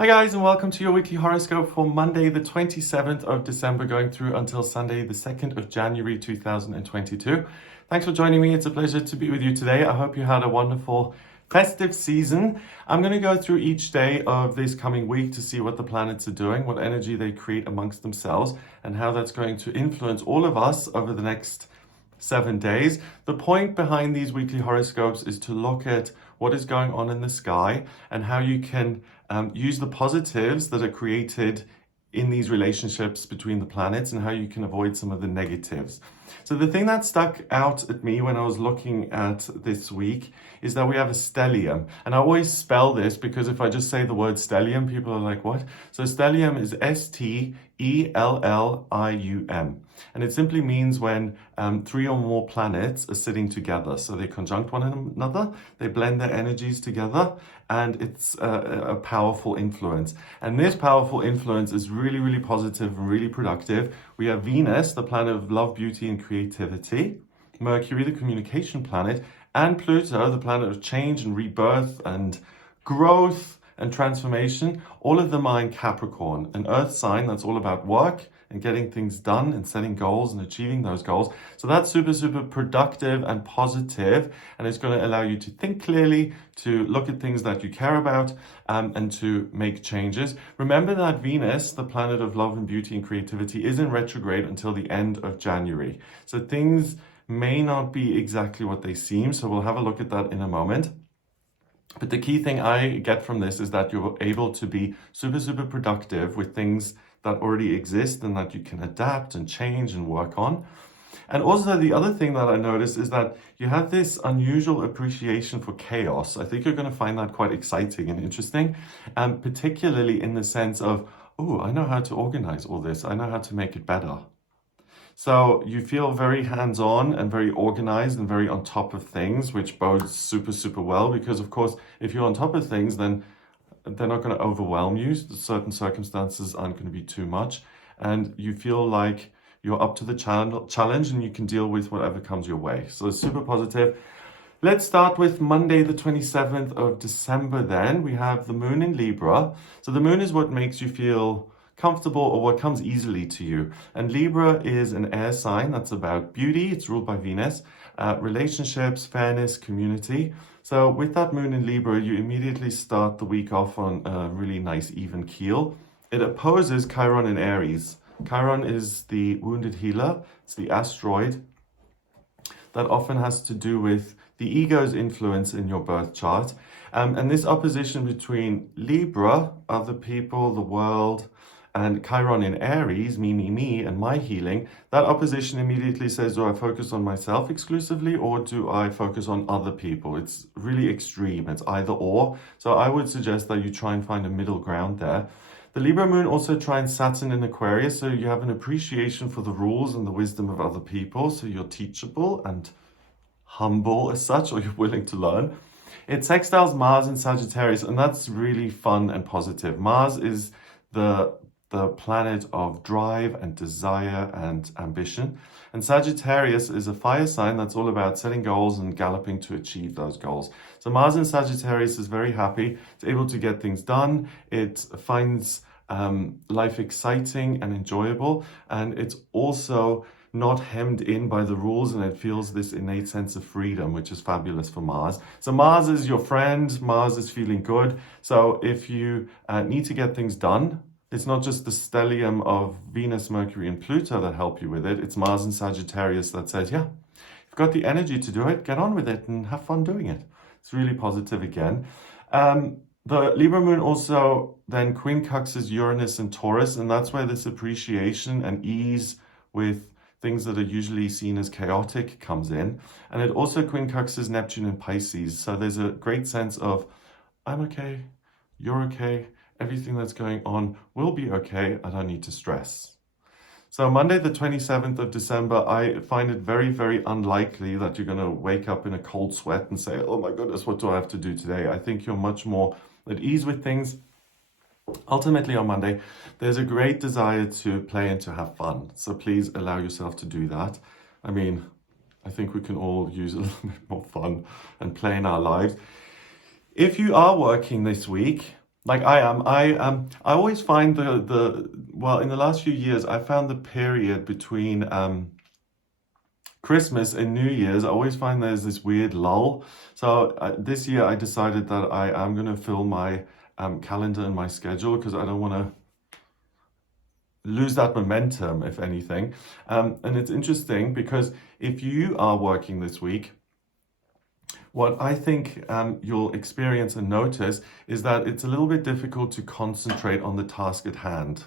Hi guys, and welcome to your weekly horoscope for Monday the 27th of December going through until Sunday the 2nd of January 2022. Thanks for joining me. It's a pleasure to be with you today. I hope you had a wonderful festive season. I'm going to go through each day of this coming week to see what the planets are doing, what energy they create amongst themselves, and how that's going to influence all of us over the next 7 days. The point behind these weekly horoscopes is to look at what is going on in the sky and how you can use the positives that are created in these relationships between the planets and how you can avoid some of the negatives. So the thing that stuck out at me when I was looking at this week is that we have a stellium. And I always spell this because if I just say the word stellium, people are like, what? So stellium is Stellium. And it simply means when three or more planets are sitting together. So they conjunct one another, they blend their energies together, and it's a powerful influence. And this powerful influence is really, really positive and really productive. We have Venus, the planet of love, beauty, and creativity, Mercury, the communication planet, and Pluto, the planet of change and rebirth and growth and transformation. All of them are in Capricorn, an earth sign that's all about work and getting things done and setting goals and achieving those goals. So that's super, super productive and positive, and it's going to allow you to think clearly, to look at things that you care about, and to make changes. Remember that Venus, the planet of love and beauty and creativity, is in retrograde until the end of January. So things may not be exactly what they seem, so we'll have a look at that in a moment. But the key thing I get from this is that you're able to be super, super productive with things that already exist and that you can adapt and change and work on. And also the other thing that I noticed is that you have this unusual appreciation for chaos. I think you're going to find that quite exciting and interesting, and particularly in the sense of, oh, I know how to organize all this. I know how to make it better. So you feel very hands-on and very organized and very on top of things, which bodes super, super well because, of course, if you're on top of things, then they're not going to overwhelm you. Certain circumstances aren't going to be too much. And you feel like you're up to the challenge and you can deal with whatever comes your way. So it's super positive. Let's start with Monday, the 27th of December then. We have the moon in Libra. So the moon is what makes you feel comfortable or what comes easily to you. And Libra is an air sign that's about beauty. It's ruled by Venus, relationships, fairness, community. So with that moon in Libra, you immediately start the week off on a really nice even keel. It opposes Chiron in Aries. Chiron is the wounded healer. It's the asteroid that often has to do with the ego's influence in your birth chart. And this opposition between Libra, other people, the world, and Chiron in Aries, me, and my healing, that opposition immediately says, do I focus on myself exclusively or do I focus on other people? It's really extreme. It's either or. So I would suggest that you try and find a middle ground there. The Libra moon also trines Saturn in Aquarius, so you have an appreciation for the rules and the wisdom of other people. So you're teachable and humble as such, or you're willing to learn. It sextiles Mars in Sagittarius, and that's really fun and positive. Mars is the planet of drive and desire and ambition. And Sagittarius is a fire sign that's all about setting goals and galloping to achieve those goals. So Mars in Sagittarius is very happy. It's able to get things done. It finds life exciting and enjoyable. And it's also not hemmed in by the rules, and it feels this innate sense of freedom, which is fabulous for Mars. So Mars is your friend. Mars is feeling good. So if you need to get things done, it's not just the stellium of Venus, Mercury, and Pluto that help you with it. It's Mars and Sagittarius that says, yeah, you've got the energy to do it, get on with it and have fun doing it. It's really positive again. The Libra moon also then quincunxes Uranus and Taurus, and that's where this appreciation and ease with things that are usually seen as chaotic comes in. And it also quincunxes Neptune and Pisces. So there's a great sense of, I'm okay, you're okay, everything that's going on will be okay. I don't need to stress. So Monday, the 27th of December, I find it very, very unlikely that you're going to wake up in a cold sweat and say, oh my goodness, what do I have to do today? I think you're much more at ease with things. Ultimately on Monday, there's a great desire to play and to have fun. So please allow yourself to do that. I mean, I think we can all use a little bit more fun and play in our lives. If you are working this week, Like I am. I always find well, in the last few years, I found the period between Christmas and New Year's, I always find there's this weird lull. So this year I decided that I am going to fill my calendar and my schedule because I don't want to lose that momentum, if anything. And it's interesting because if you are working this week, what I think you'll experience and notice is that it's a little bit difficult to concentrate on the task at hand.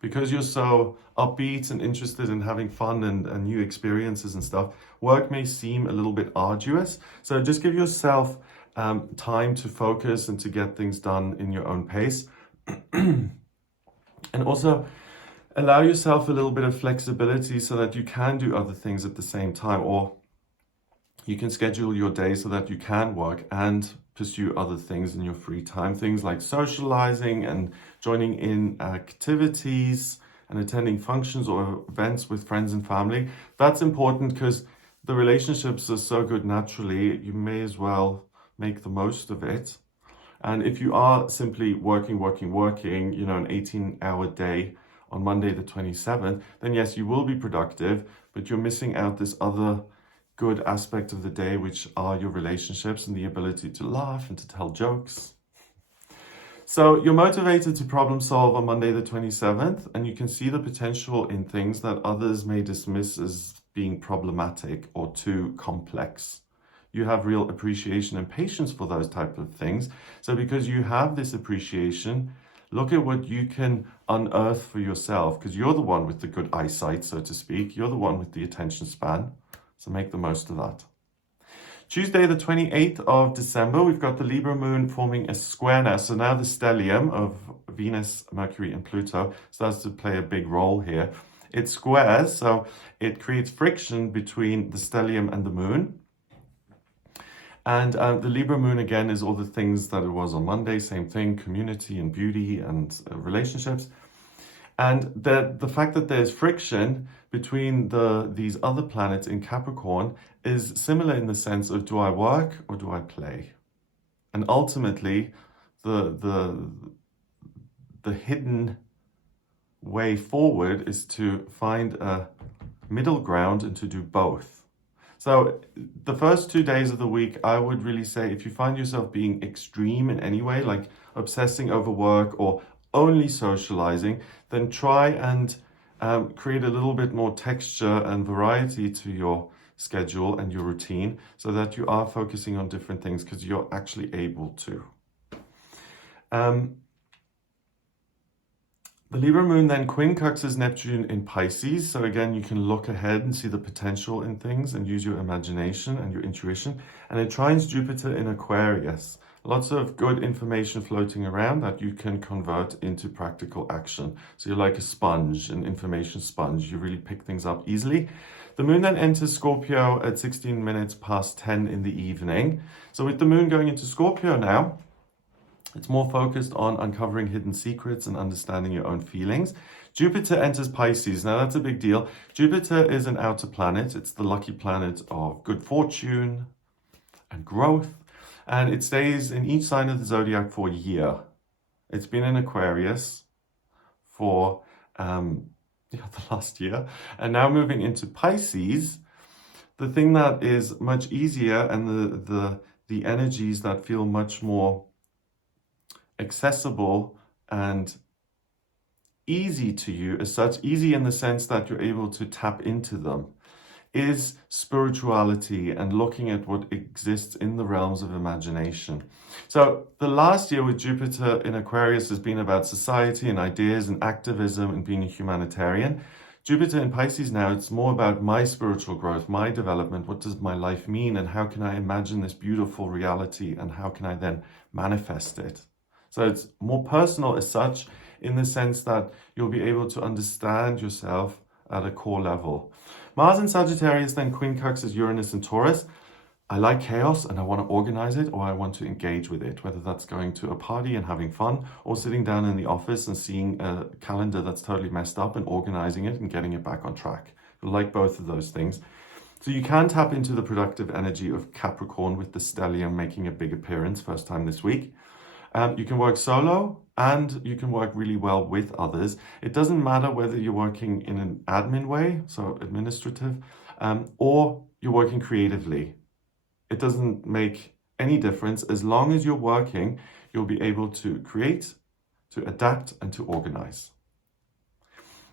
Because you're so upbeat and interested in having fun and new experiences and stuff, work may seem a little bit arduous. So just give yourself time to focus and to get things done in your own pace. And also allow yourself a little bit of flexibility so that you can do other things at the same time, or you can schedule your day so that you can work and pursue other things in your free time. Things like socializing and joining in activities and attending functions or events with friends and family. That's important because the relationships are so good naturally. You may as well make the most of it. And if you are simply working, an 18-hour day on Monday the 27th, then yes, you will be productive, but you're missing out this other good aspect of the day, which are your relationships and the ability to laugh and to tell jokes. So you're motivated to problem solve on Monday the 27th, and you can see the potential in things that others may dismiss as being problematic or too complex. You have real appreciation and patience for those type of things. So because you have this appreciation, look at what you can unearth for yourself, because you're the one with the good eyesight, so to speak. You're the one with the attention span. So make the most of that. Tuesday, the 28th of December, we've got the Libra moon forming a square now. So now the stellium of Venus, Mercury, and Pluto starts to play a big role here. It squares, so it creates friction between the stellium and the moon. And the Libra moon, again, is all the things that it was on Monday. Same thing, community and beauty and relationships. And the fact that there's friction between these other planets in Capricorn is similar in the sense of, do I work or do I play? And ultimately, the hidden way forward is to find a middle ground and to do both. So the first 2 days of the week, I would really say, if you find yourself being extreme in any way, like obsessing over work or only socializing, then try and create a little bit more texture and variety to your schedule and your routine so that you are focusing on different things because you're actually able to. The Libra moon then quincunxes Neptune in Pisces. So again, you can look ahead and see the potential in things and use your imagination and your intuition. And it trines Jupiter in Aquarius. Lots of good information floating around that you can convert into practical action. So you're like a sponge, an information sponge. You really pick things up easily. The moon then enters Scorpio at 16 minutes past 10 in the evening. So with the moon going into Scorpio now, it's more focused on uncovering hidden secrets and understanding your own feelings. Jupiter enters Pisces. Now that's a big deal. Jupiter is an outer planet. It's the lucky planet of good fortune and growth. And it stays in each sign of the zodiac for a year. It's been in Aquarius for the last year. And now moving into Pisces, the thing that is much easier and the energies that feel much more accessible and easy to you, as such, easy in the sense that you're able to tap into them, is spirituality and looking at what exists in the realms of imagination. So the last year with Jupiter in Aquarius has been about society and ideas and activism and being a humanitarian. Jupiter in Pisces now, it's more about my spiritual growth, my development. What does my life mean and how can I imagine this beautiful reality and how can I then manifest it? So it's more personal as such, in the sense that you'll be able to understand yourself at a core level. Mars in Sagittarius then quincunxes Uranus and Taurus. I like chaos and I want to organize it, or I want to engage with it, whether that's going to a party and having fun or sitting down in the office and seeing a calendar that's totally messed up and organizing it and getting it back on track. I like both of those things. So you can tap into the productive energy of Capricorn with the stellium making a big appearance first time this week. You can work solo and you can work really well with others. It doesn't matter whether you're working in an admin way, so administrative, or you're working creatively. It doesn't make any difference. As long as you're working, you'll be able to create, to adapt, and to organize.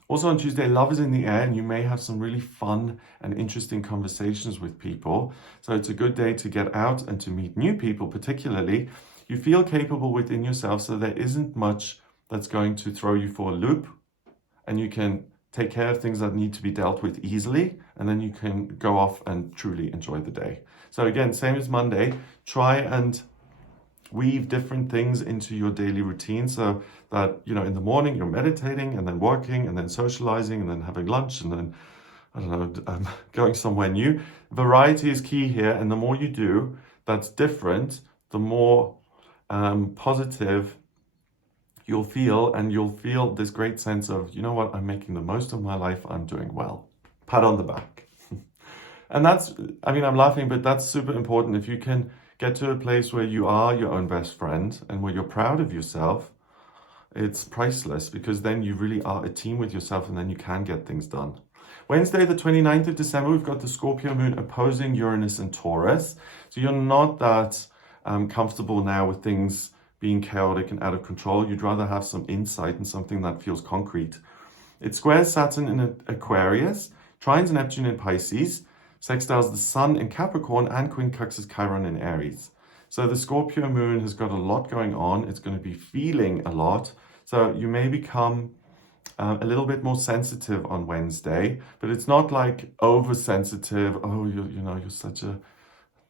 Also on Tuesday, love is in the air and you may have some really fun and interesting conversations with people. So it's a good day to get out and to meet new people, particularly. You feel capable within yourself, so there isn't much that's going to throw you for a loop, and you can take care of things that need to be dealt with easily, and then you can go off and truly enjoy the day. So again, same as Monday, try and weave different things into your daily routine, so that, you know, in the morning you're meditating and then working and then socializing and then having lunch and then, I don't know, going somewhere new. Variety is key here, and the more you do that's different, the more positive you'll feel, and you'll feel this great sense of, you know what, I'm making the most of my life, I'm doing well. Pat on the back. And that's, I mean, I'm laughing, but that's super important. If you can get to a place where you are your own best friend and where you're proud of yourself, it's priceless, because then you really are a team with yourself, and then you can get things done. Wednesday, the 29th of December, we've got the Scorpio moon opposing Uranus and Taurus. So you're not that comfortable now with things being chaotic and out of control. You'd rather have some insight and something that feels concrete. It squares Saturn in Aquarius, trines Neptune in Pisces, sextiles the Sun in Capricorn, and quincunxes Chiron in Aries. So the Scorpio moon has got a lot going on. It's going to be feeling a lot. So you may become a little bit more sensitive on Wednesday, but it's not like oversensitive. Oh, you're such a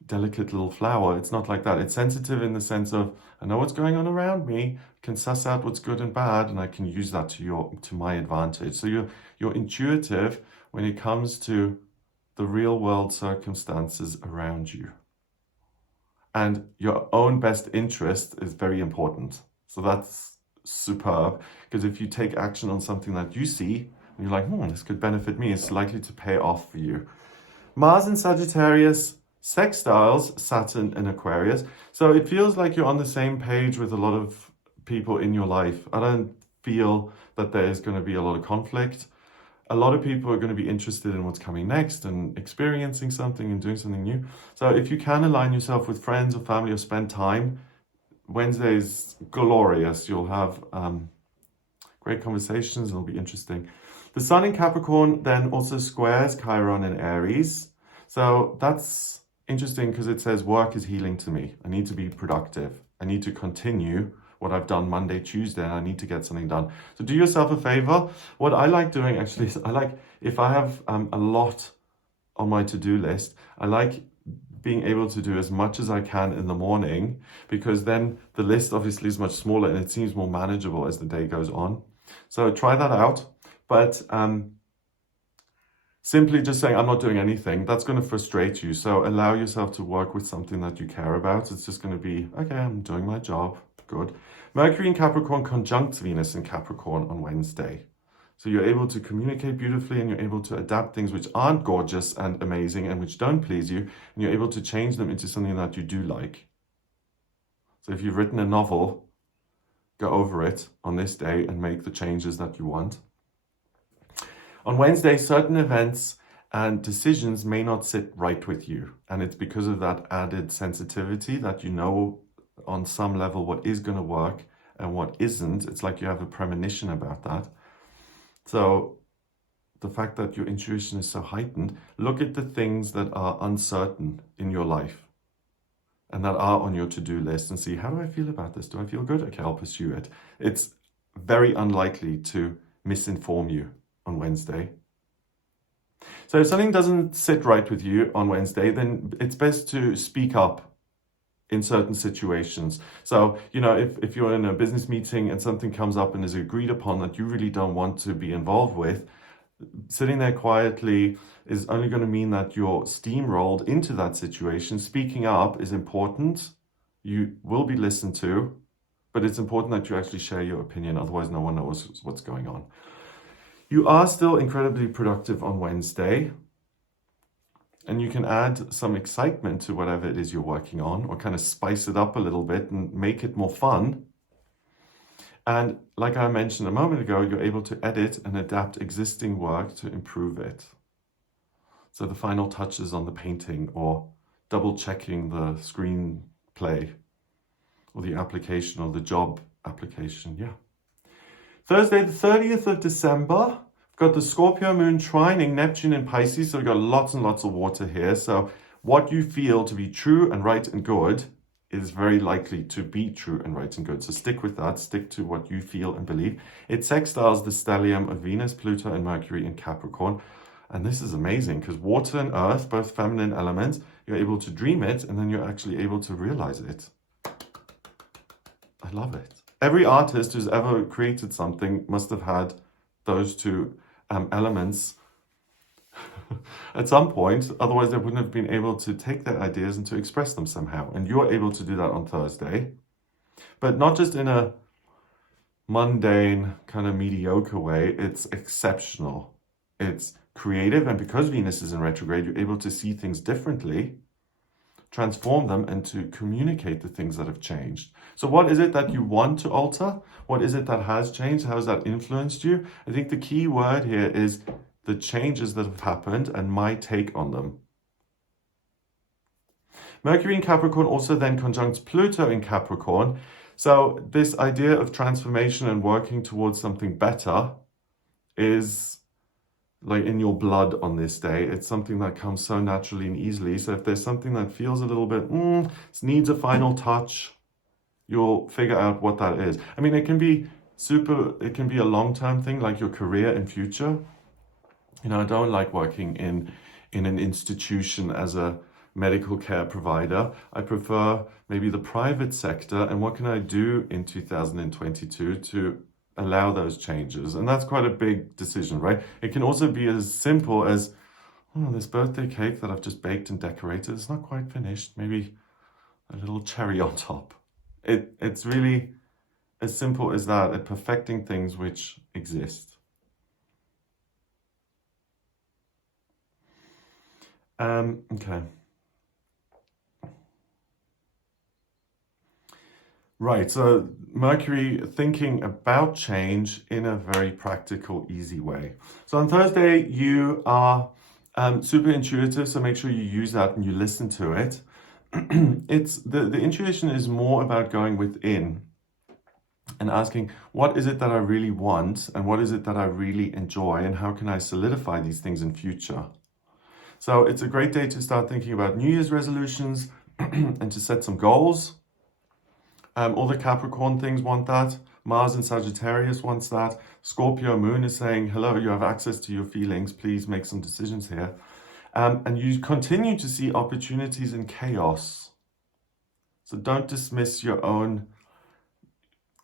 delicate little flower. It's not like that. It's sensitive in the sense of, I know what's going on around me, I can suss out what's good and bad, and I can use that to my advantage. So you're intuitive when it comes to the real world circumstances around you. And your own best interest is very important. So that's superb, because if you take action on something that you see, and you're like, this could benefit me, it's likely to pay off for you. Mars in Sagittarius sextiles Saturn in Aquarius. So it feels like you're on the same page with a lot of people in your life. I don't feel that there's going to be a lot of conflict. A lot of people are going to be interested in what's coming next and experiencing something and doing something new. So if you can align yourself with friends or family or spend time, Wednesday is glorious. You'll have great conversations. It'll be interesting. The Sun in Capricorn then also squares Chiron in Aries. So that's interesting, because it says work is healing to me. I need to be productive. I need to continue what I've done Monday, Tuesday, and I need to get something done. So do yourself a favor. What I like doing actually is if I have a lot on my to-do list, I like being able to do as much as I can in the morning, because then the list obviously is much smaller and it seems more manageable as the day goes on. So try that out. But simply just saying, I'm not doing anything, that's going to frustrate you. So allow yourself to work with something that you care about. It's just going to be, okay, I'm doing my job. Good. Mercury in Capricorn conjuncts Venus in Capricorn on Wednesday. So you're able to communicate beautifully, and you're able to adapt things which aren't gorgeous and amazing and which don't please you, and you're able to change them into something that you do like. So if you've written a novel, go over it on this day and make the changes that you want. On Wednesday, certain events and decisions may not sit right with you. And it's because of that added sensitivity that you know on some level what is going to work and what isn't. It's like you have a premonition about that. So the fact that your intuition is so heightened, look at the things that are uncertain in your life and that are on your to-do list, and see, how do I feel about this? Do I feel good? Okay, I'll pursue it. It's very unlikely to misinform you on Wednesday. So if something doesn't sit right with you on Wednesday, then it's best to speak up in certain situations. So, if you're in a business meeting and something comes up and is agreed upon that you really don't want to be involved with, sitting there quietly is only going to mean that you're steamrolled into that situation. Speaking up is important. You will be listened to, but it's important that you actually share your opinion. Otherwise, no one knows what's going on. You are still incredibly productive on Wednesday. And you can add some excitement to whatever it is you're working on, or kind of spice it up a little bit and make it more fun. And like I mentioned a moment ago, you're able to edit and adapt existing work to improve it. So the final touches on the painting, or double checking the screenplay, or the application, or the job application. Yeah. Thursday, the 30th of December, we've got the Scorpio moon trining Neptune in Pisces. So we've got lots and lots of water here. So what you feel to be true and right and good is very likely to be true and right and good. So stick with that. Stick to what you feel and believe. It sextiles the stellium of Venus, Pluto, and Mercury in Capricorn. And this is amazing because water and earth, both feminine elements, you're able to dream it, and then you're actually able to realize it. I love it. Every artist who's ever created something must have had those two elements at some point. Otherwise, they wouldn't have been able to take their ideas and to express them somehow. And you're able to do that on Thursday. But not just in a mundane, kind of mediocre way. It's exceptional. It's creative. And because Venus is in retrograde, you're able to see things differently, transform them, and to communicate the things that have changed. So what is it that you want to alter? What is it that has changed? How has that influenced you? I think the key word here is the changes that have happened and my take on them. Mercury in Capricorn also then conjuncts Pluto in Capricorn. So this idea of transformation and working towards something better is like in your blood on this day. It's something that comes so naturally and easily. So if there's something that feels a little bit, needs a final touch, you'll figure out what that is. I mean, it can be a long-term thing, like your career and future. You know, I don't like working in an institution as a medical care provider. I prefer maybe the private sector. And what can I do in 2022 to allow those changes? And that's quite a big decision, right? It can also be as simple as, this birthday cake that I've just baked and decorated, it's not quite finished. Maybe a little cherry on top. It's really as simple as that, at perfecting things which exist. Okay. Right, so Mercury thinking about change in a very practical, easy way. So on Thursday, you are super intuitive, so make sure you use that and you listen to it. It's the intuition is more about going within and asking, what is it that I really want, and what is it that I really enjoy, and how can I solidify these things in future? So it's a great day to start thinking about New Year's resolutions and to set some goals. All the Capricorn things want that. Mars in Sagittarius wants that. Scorpio moon is saying, hello, you have access to your feelings. Please make some decisions here. And you continue to see opportunities in chaos. So don't dismiss your own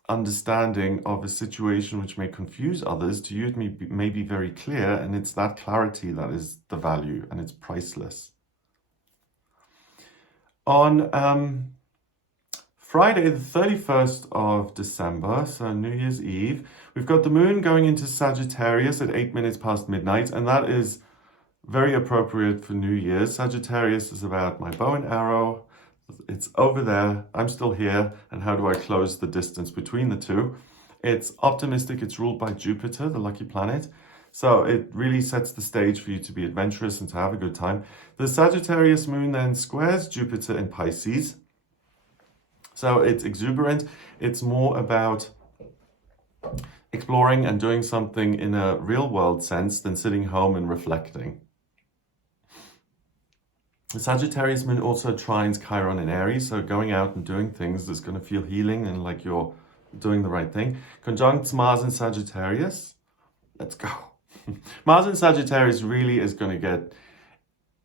understanding of a situation which may confuse others. To you, it may be very clear, and it's that clarity that is the value, and it's priceless. On Friday, the 31st of December, so New Year's Eve, we've got the moon going into Sagittarius at 8 minutes past midnight, and that is very appropriate for New Year's. Sagittarius is about my bow and arrow. It's over there, I'm still here, and how do I close the distance between the two? It's optimistic, it's ruled by Jupiter, the lucky planet. So it really sets the stage for you to be adventurous and to have a good time. The Sagittarius moon then squares Jupiter in Pisces. So it's exuberant. It's more about exploring and doing something in a real world sense than sitting home and reflecting. The Sagittarius moon also trines Chiron in Aries, so going out and doing things is going to feel healing and like you're doing the right thing. Conjuncts Mars in Sagittarius. Let's go. Mars in Sagittarius really is going to get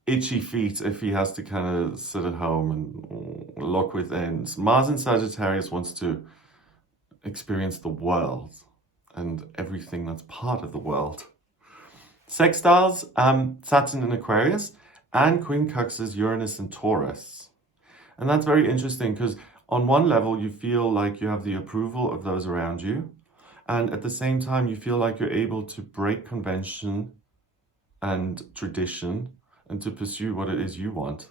itchy feet if he has to kind of sit at home and look within. Mars in Sagittarius wants to experience the world and everything that's part of the world. Sextiles Saturn in Aquarius and quincunxes Uranus and Taurus. And that's very interesting because on one level you feel like you have the approval of those around you, and at the same time you feel like you're able to break convention and tradition and to pursue what it is you want.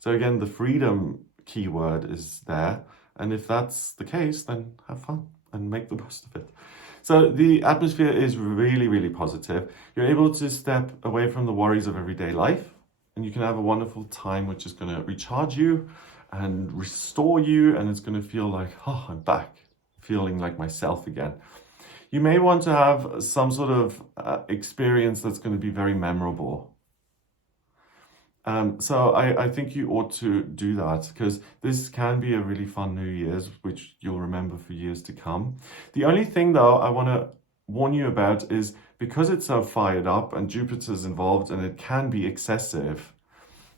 So again, the freedom keyword is there. And if that's the case, then have fun and make the most of it. So the atmosphere is really, really positive. You're able to step away from the worries of everyday life, and you can have a wonderful time which is going to recharge you and restore you, and it's going to feel like, oh, I'm back, feeling like myself again. You may want to have some sort of experience that's going to be very memorable. So I think you ought to do that, because this can be a really fun New Year's, which you'll remember for years to come. The only thing, though, I want to warn you about is because it's so fired up and Jupiter's involved and it can be excessive,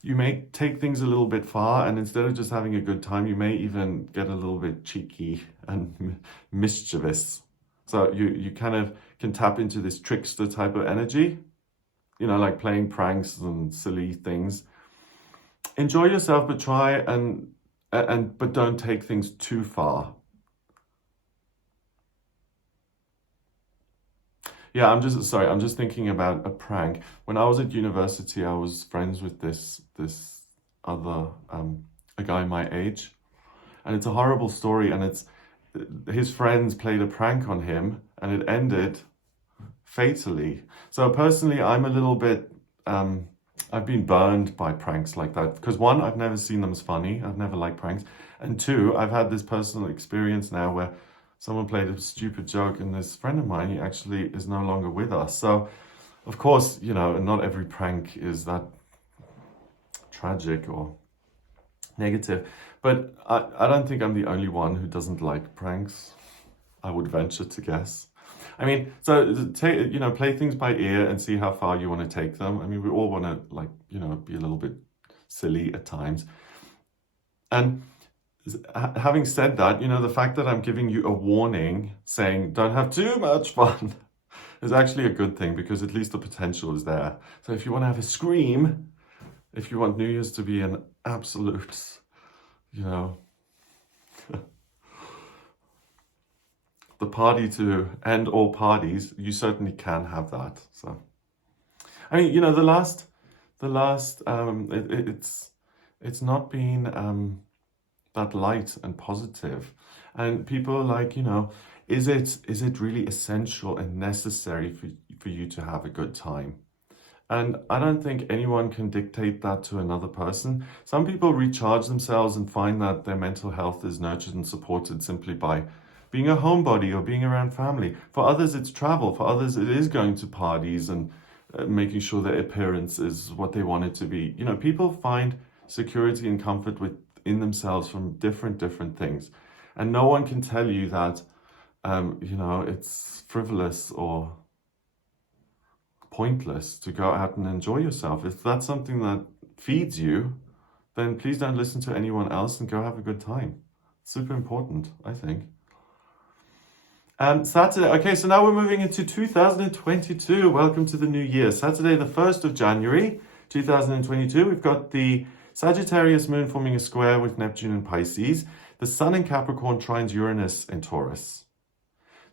you may take things a little bit far, and instead of just having a good time, you may even get a little bit cheeky and mischievous. So you kind of can tap into this trickster type of energy, you know, like playing pranks and silly things. Enjoy yourself, but try but don't take things too far. Yeah, I'm just thinking about a prank. When I was at university, I was friends with this other a guy my age, and it's a horrible story, and it's his friends played a prank on him, and it ended fatally. So personally, I'm a little bit, I've been burned by pranks like that. Because one, I've never seen them as funny. I've never liked pranks. And two, I've had this personal experience now where someone played a stupid joke, and this friend of mine, he actually is no longer with us. So, of course, you know, not every prank is that tragic or negative. But I don't think I'm the only one who doesn't like pranks, I would venture to guess. I mean, so take, you know, play things by ear and see how far you want to take them. I mean, we all want to, like, you know, be a little bit silly at times. And having said that, you know, the fact that I'm giving you a warning saying don't have too much fun is actually a good thing, because at least the potential is there. So if you want to have a scream, if you want New Year's to be an absolute, you know, the party to end all parties, you certainly can have that. So, I mean, you know, it's not been that light and positive, and people are like, you know, is it really essential and necessary for you to have a good time? And I don't think anyone can dictate that to another person. Some people recharge themselves and find that their mental health is nurtured and supported simply by being a homebody or being around family. For others, it's travel. For others, it is going to parties and making sure their appearance is what they want it to be. You know, people find security and comfort within themselves from different things. And no one can tell you that, you know, it's frivolous or pointless to go out and enjoy yourself. If that's something that feeds you, then please don't listen to anyone else and go have a good time. Super important, I think. Saturday, okay, so now we're moving into 2022. Welcome to the new year. Saturday, the 1st of January, 2022, we've got the Sagittarius moon forming a square with Neptune in Pisces. The sun in Capricorn trines Uranus in Taurus.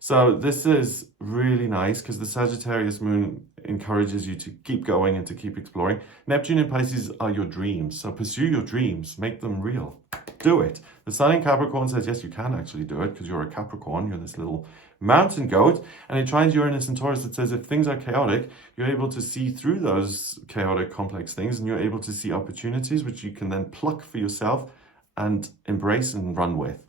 So this is really nice because the Sagittarius moon encourages you to keep going and to keep exploring. Neptune and Pisces are your dreams. So pursue your dreams, make them real. Do it. The sun in Capricorn says, yes, you can actually do it because you're a Capricorn. You're this little mountain goat. And it trines Uranus and Taurus that says if things are chaotic, you're able to see through those chaotic, complex things, and you're able to see opportunities which you can then pluck for yourself and embrace and run with.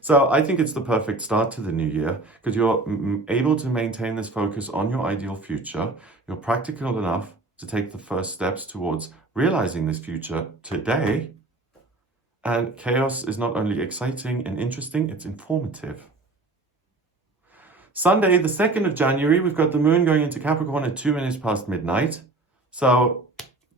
So I think it's the perfect start to the new year because you're able to maintain this focus on your ideal future. You're practical enough to take the first steps towards realizing this future today. And chaos is not only exciting and interesting, it's informative. Sunday, the 2nd of January, we've got the moon going into Capricorn at 2 minutes past midnight. So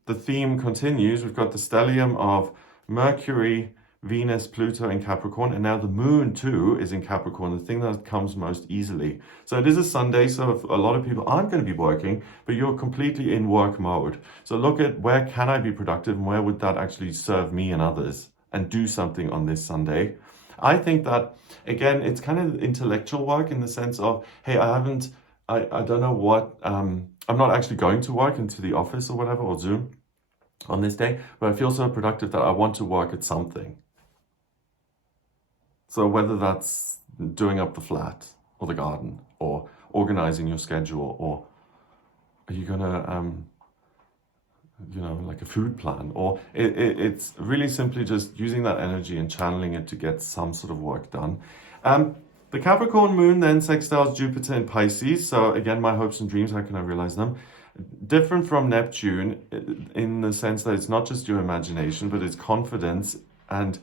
the theme continues. We've got the stellium of Mercury, Venus, Pluto in Capricorn, and now the moon too is in Capricorn, the thing that comes most easily. So it is a Sunday, so a lot of people aren't going to be working, but you're completely in work mode. So look at where can I be productive and where would that actually serve me and others, and do something on this Sunday. I think that, again, it's kind of intellectual work in the sense of, hey, I don't know what I'm not actually going to work into the office or whatever, or Zoom on this day, but I feel so productive that I want to work at something. So whether that's doing up the flat or the garden or organizing your schedule, or are you gonna, like a food plan, or it's really simply just using that energy and channeling it to get some sort of work done. The Capricorn moon then sextiles Jupiter in Pisces. So again, my hopes and dreams, how can I realize them? Different from Neptune in the sense that it's not just your imagination, but it's confidence and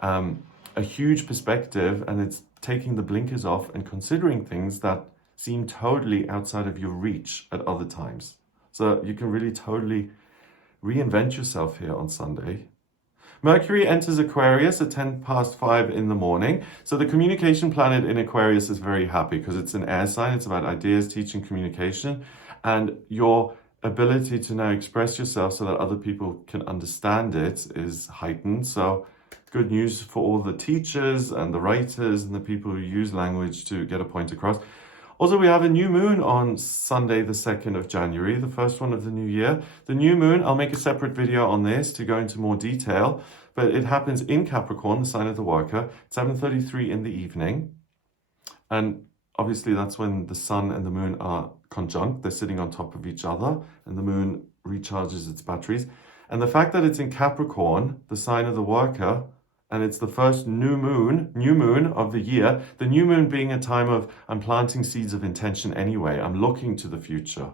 a huge perspective, and it's taking the blinkers off and considering things that seem totally outside of your reach at other times. So you can really totally reinvent yourself here on Sunday. Mercury enters Aquarius at 5:10 in the morning. So the communication planet in Aquarius is very happy because it's an air sign. It's about ideas, teaching, communication, and your ability to now express yourself so that other people can understand it is heightened. So good news for all the teachers and the writers and the people who use language to get a point across. Also, we have a new moon on Sunday, the 2nd of January, the first one of the new year. The new moon, I'll make a separate video on this to go into more detail, but it happens in Capricorn, the sign of the worker, 7:33 in the evening. And obviously that's when the sun and the moon are conjunct. They're sitting on top of each other, and the moon recharges its batteries. And the fact that it's in Capricorn, the sign of the worker, and it's the first new moon of the year, the new moon being a time of, I'm planting seeds of intention anyway. I'm looking to the future.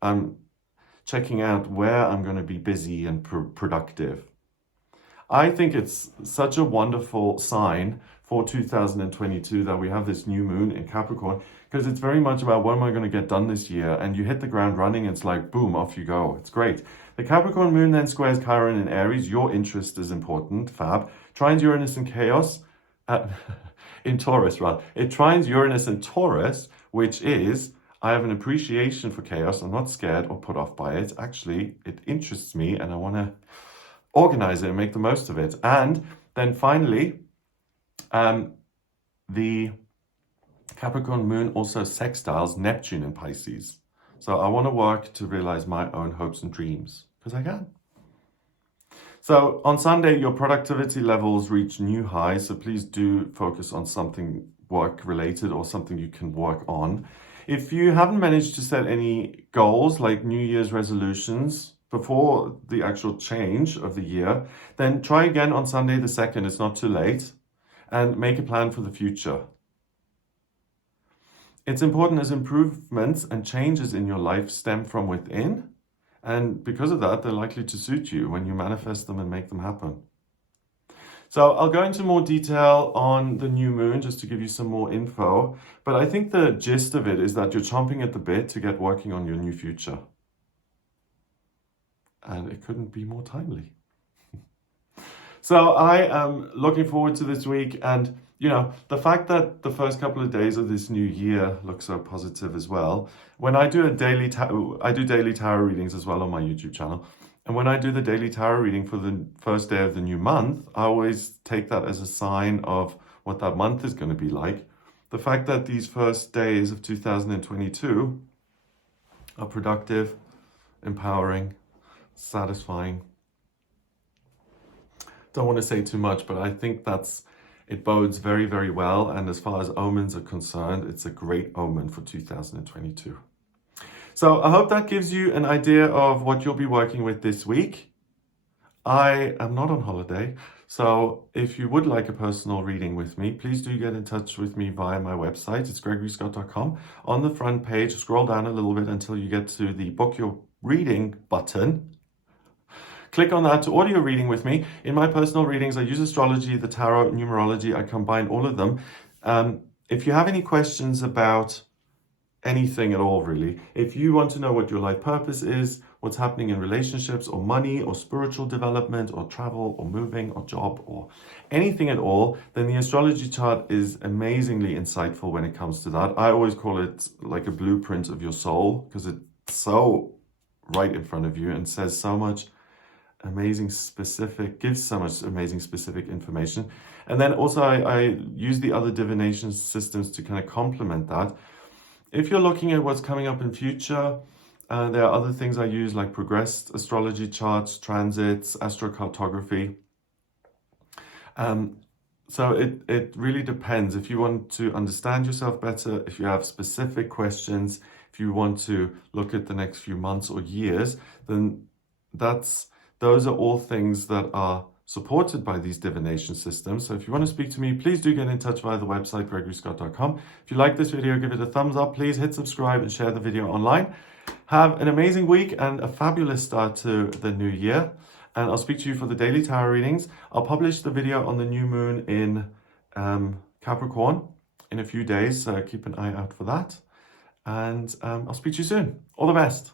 I'm checking out where I'm going to be busy and productive. I think it's such a wonderful sign for 2022 that we have this new moon in Capricorn, because it's very much about what am I going to get done this year, and you hit the ground running. It's like, boom, off you go. It's great. The Capricorn moon then squares Chiron in Aries. Your interest is important, fab. Trines Uranus in chaos, in Taurus, rather. It trines Uranus in Taurus, which is, I have an appreciation for chaos. I'm not scared or put off by it. Actually, it interests me, and I want to organize it and make the most of it. And then finally, the Capricorn moon also sextiles Neptune in Pisces. So I want to work to realize my own hopes and dreams, because I can. So on Sunday, your productivity levels reach new highs. So please do focus on something work related or something you can work on. If you haven't managed to set any goals like New Year's resolutions before the actual change of the year, then try again on Sunday the 2nd. It's not too late. And make a plan for the future. It's important as improvements and changes in your life stem from within. And because of that, they're likely to suit you when you manifest them and make them happen. So I'll go into more detail on the new moon just to give you some more info. But I think the gist of it is that you're chomping at the bit to get working on your new future. And it couldn't be more timely. So I am looking forward to this week, and the fact that the first couple of days of this new year look so positive as well. When I do I do daily tarot readings as well on my YouTube channel, and when I do the daily tarot reading for the first day of the new month, I always take that as a sign of what that month is going to be like. The fact that these first days of 2022 are productive, empowering, satisfying. Don't want to say too much, but I think it bodes very, very well. And as far as omens are concerned, it's a great omen for 2022. So I hope that gives you an idea of what you'll be working with this week. I am not on holiday, so if you would like a personal reading with me, please do get in touch with me via my website. It's gregoryscott.com. On the front page, scroll down a little bit until you get to the book your reading button. Click on that to order your reading with me. In my personal readings, I use astrology, the tarot, numerology. I combine all of them. If you have any questions about anything at all, really, if you want to know what your life purpose is, what's happening in relationships or money or spiritual development or travel or moving or job or anything at all, then the astrology chart is amazingly insightful when it comes to that. I always call it like a blueprint of your soul, because it's so right in front of you and says so much gives so much amazing specific information. And then also I use the other divination systems to kind of complement that. If you're looking at what's coming up in future, there are other things I use like progressed astrology charts, transits, astrocartography. So it really depends. If you want to understand yourself better, if you have specific questions, if you want to look at the next few months or years, then those are all things that are supported by these divination systems. So if you want to speak to me, please do get in touch via the website gregoryscott.com. If you like this video, give it a thumbs up. Please hit subscribe and share the video online. Have an amazing week and a fabulous start to the new year. And I'll speak to you for the daily tarot readings. I'll publish the video on the new moon in Capricorn in a few days, so keep an eye out for that. And I'll speak to you soon. All the best.